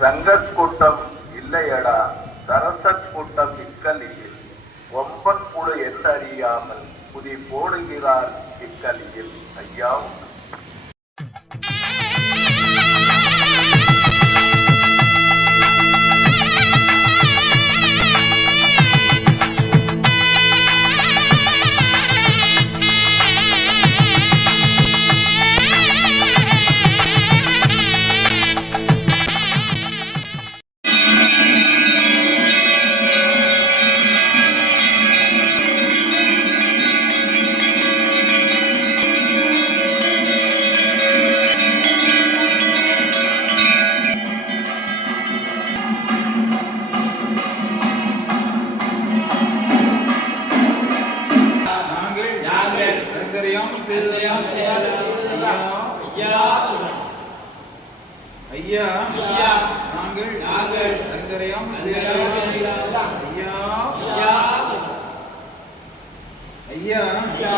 சங்கக் கூட்டம் இல்லையடா. சரசக் கூட்டம் இக்கலியில். ஒம்பன் குழு என்றறியாமல் புதி போடுகிறார் இக்கலியில். ஐயா அறிந்தறியாமல் செய்ததெல்லாம் செய்ததெல்லாம் ஐயா ஐயா ஐயா நாங்கள் நாங்கள் அறிந்தறியாமல் செய்ததெல்லாம் ஐயா ஐயா ஐயா ஐயா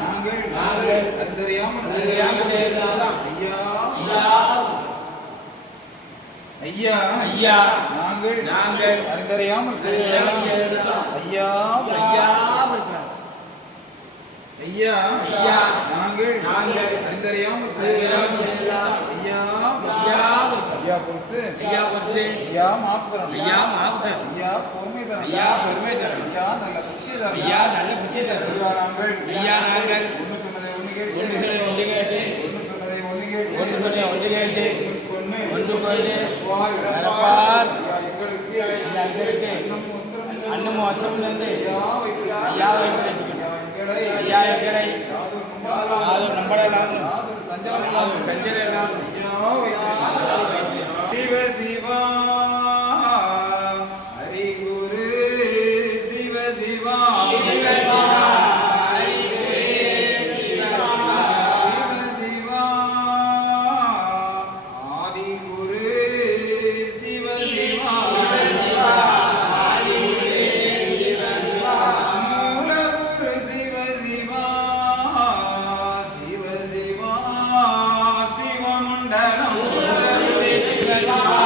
நாங்கள் நாங்கள் செய்ததெல்லாம் ஐயா ஐயா ஐயா ஐயா நாங்கள் நாங்கள் அறிந்தறியாமல் ஐயா ஐயா ஐயா ஐயா நாங்கள் நாங்கள் அறிந்தறியாமல் செய்ததெல்லாம் ஐயா ஐயா ஐயா பொறுத்து ஐயா பொறுத்து ஐயா மாப்புறம் ஐயா மாவுதன் ஐயா பொறுமை தரம் ஐயா பொறுமை தரம் ஐயா நல்ல புத்தி தரம் ஐயா நல்ல புத்தி தரும் ஐயா நாங்கள் ஐயா நாங்கள். ஒன்று சொன்னதை ஒன்று ஒன்று கேட்டு. சொல்லி ஒன்று கேட்டு. ஒன்று சொன்னதை ஒன்று கேட்டு. ஒன்று சொல்லி ஒன்று கேட்டு ஒன்று ஒன்று வரப்பார். ஐயா எங்களுக்கு எங்களுக்கு. அன்னம் வஸ்திரம் அன்னும் வசம் தந்து ஐயா வைத்து ஐயா வைத்து ஐயா எங்களை ஐயா எங்களை யாதொரு நம்பலாம் யாதொரு நம்பலாம் யாதொரு சஞ்சலம் யாதொரு சஞ்சலம் ஐயா Obrigado.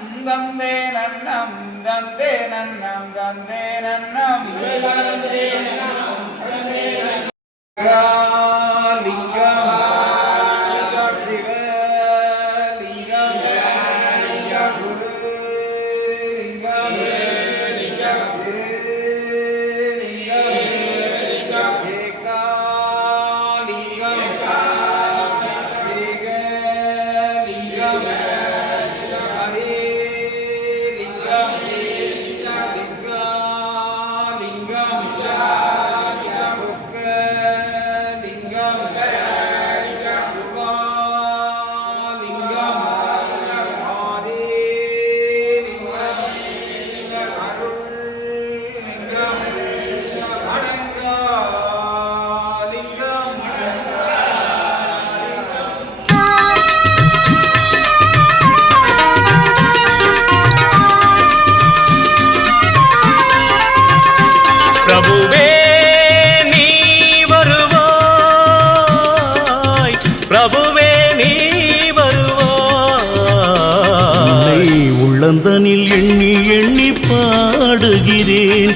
தானானோம் தானானோம் தானானோ சிவ சிவதானானோம் தானானோம் தானானோம் தானானோ சிவ சிவதந்தே நன்னம் தந்தே நன்னம் தந்தே நன்னம் தந்தே நன்னம்